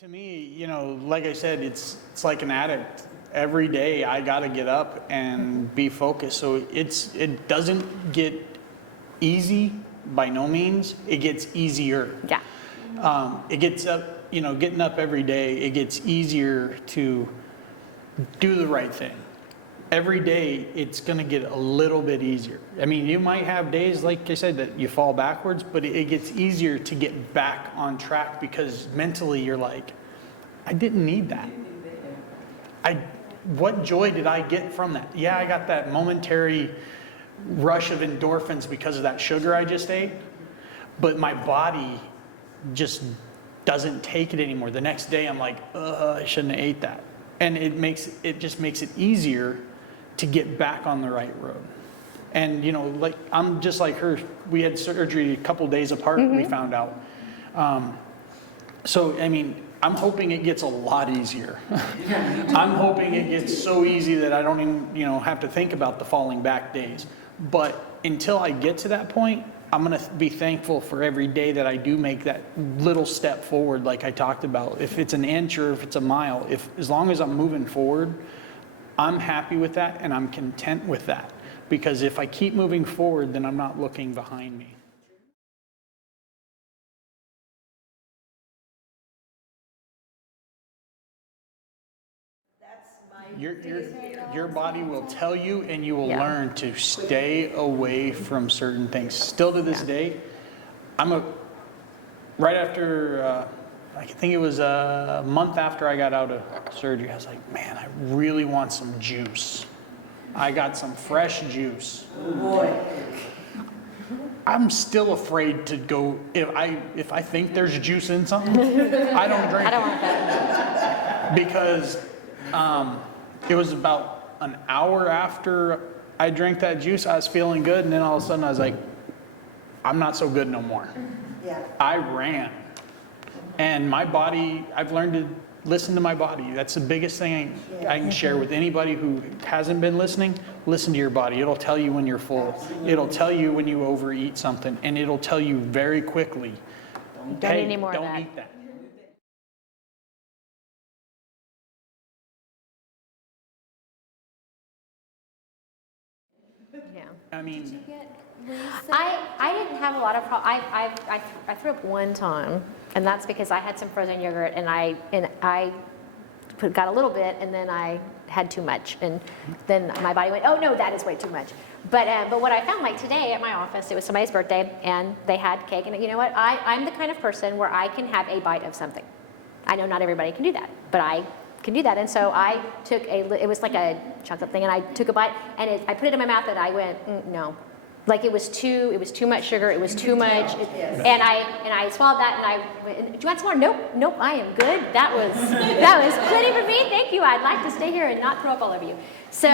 To me, like I said, it's like an addict. Every day I got to get up and be focused. So it doesn't get easy by no means. It gets easier. Yeah. It gets up, getting up every day, it gets easier to do the right thing. Every day it's going to get a little bit easier. I mean, you might have days, like I said, that you fall backwards, but it gets easier to get back on track because mentally you're like, I didn't need that. What joy did I get from that? Yeah, I got that momentary rush of endorphins because of that sugar I just ate, but my body just doesn't take it anymore. The next day I'm like, I shouldn't have ate that. And it just makes it easier to get back on the right road. And like I'm just like her. We had surgery a couple days apart. We found out. So I mean, I'm hoping it gets a lot easier. I'm hoping it gets so easy that I don't even have to think about the falling back days. But until I get to that point, I'm going to be thankful for every day that I do make that little step forward, like I talked about. If it's an inch or if it's a mile, as long as I'm moving forward, I'm happy with that and I'm content with that. Because if I keep moving forward, then I'm not looking behind me. Your body will tell you, and you will learn to stay away from certain things. Still to this day, right after, I think it was a month after I got out of surgery, I was like, man, I really want some juice. I got some fresh juice. Oh boy. I'm still afraid to go, if I think there's juice in something, I don't drink it. I don't want that. Because it was about an hour after I drank that juice, I was feeling good, and then all of a sudden I was like, I'm not so good no more. Yeah. I ran. And my body, I've learned to listen to my body. That's the biggest thing I can share with anybody who hasn't been listening. Listen to your body. It'll tell you when you're full. It'll tell you when you overeat something, and it'll tell you very quickly, don't eat any more don't of that. eat that. Yeah. I mean, I didn't have a lot of problems. I threw up one time, and that's because I had some frozen yogurt, and I got a little bit, and then I had too much, and then my body went, oh no, that is way too much. But what I found, like today at my office, it was somebody's birthday, and they had cake, and you know what? I'm the kind of person where I can have a bite of something. I know not everybody can do that, but I can do that. And so I took it was like a chocolate thing, and I took a bite, and I put it in my mouth, and I went, no. Like it was too much sugar, it was too much, and I swallowed that, and I went, do you want some more? Nope, I am good. That was plenty for me, thank you. I'd like to stay here and not throw up all over you. So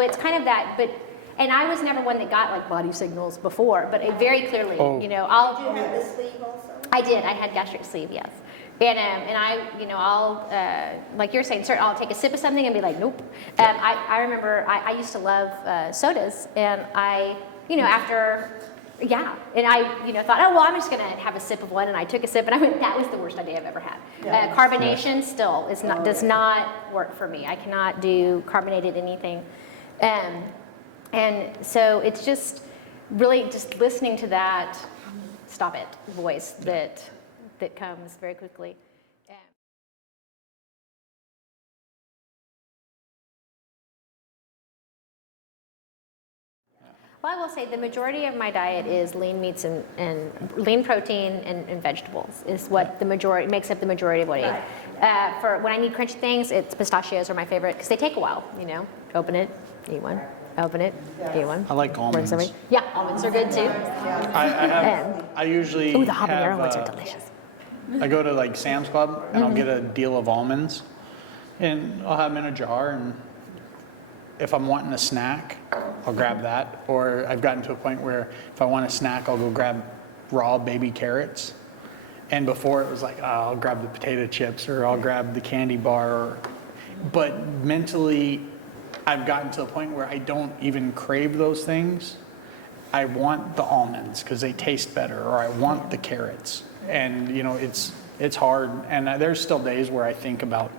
it's kind of that, and I was never one that got like body signals before, but very clearly, Did you have the sleeve also? I did, I had gastric sleeve, yes. And I'll, like you're saying, sir, I'll take a sip of something and be like, nope. I remember I used to love sodas, and and I, thought, oh, well, I'm just going to have a sip of one, and I took a sip, and I went, that was the worst idea I've ever had. Carbonation still does not work for me. I cannot do carbonated anything. And so it's just really just listening to that stop it voice that comes very quickly. Well, I will say the majority of my diet is lean meats and lean protein and vegetables is what makes up the majority of what I eat. For when I need crunchy things, it's pistachios are my favorite because they take a while. Open it, eat one. Open it, eat one. I like almonds. Yeah, almonds are good too. I usually the habanero ones are delicious. I go to like Sam's Club and I'll get a deal of almonds, and I'll have them in a jar, and if I'm wanting a snack, I'll grab that. Or I've gotten to a point where if I want a snack, I'll go grab raw baby carrots. And before it was like, I'll grab the potato chips, or I'll grab the candy bar. But mentally, I've gotten to a point where I don't even crave those things. I want the almonds because they taste better, or I want the carrots. And It's hard, and there's still days where I think about,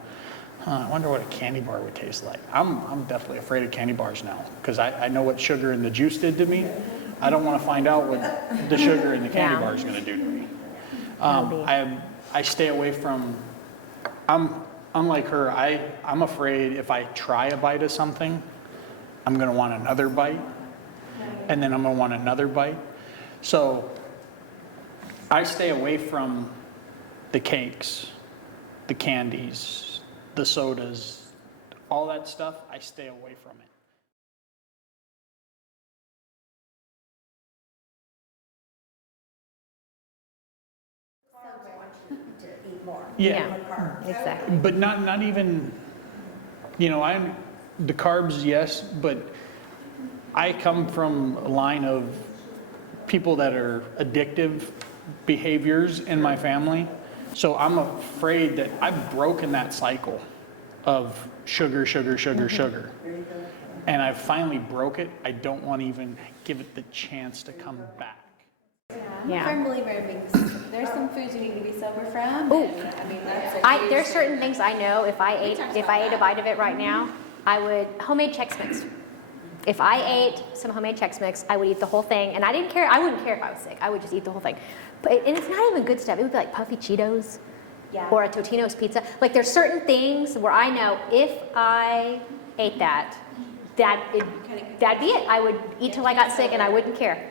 I wonder what a candy bar would taste like. I'm definitely afraid of candy bars now, because I know what sugar in the juice did to me. I don't want to find out what the sugar in the candy Yeah. bar is going to do to me. That'll be- I stay away from, unlike her, I'm afraid if I try a bite of something, I'm going to want another bite, and then I'm going to want another bite. So I stay away from the cakes, the candies, the sodas, all that stuff, I stay away from it. To eat more. Yeah. More carbs. Exactly. But not even, the carbs, yes, but I come from a line of people that are addictive behaviors in my family. So I'm afraid that I've broken that cycle of sugar, sugar, sugar, sugar. And I finally broke it. I don't want to even give it the chance to come back. I'm a Yeah. firm believer in being, there's some foods you need to be sober from. Ooh. And, I mean, that's a There's huge certain things I know if I ate a bite of it right now, I would, homemade Chex Mix. If I ate some homemade Chex Mix, I would eat the whole thing, and I wouldn't care if I was sick. I would just eat the whole thing. And it's not even good stuff. It would be like puffy Cheetos or a Totino's pizza. Like there's certain things where I know if I ate that'd be it. I would eat till I got sick and I wouldn't care.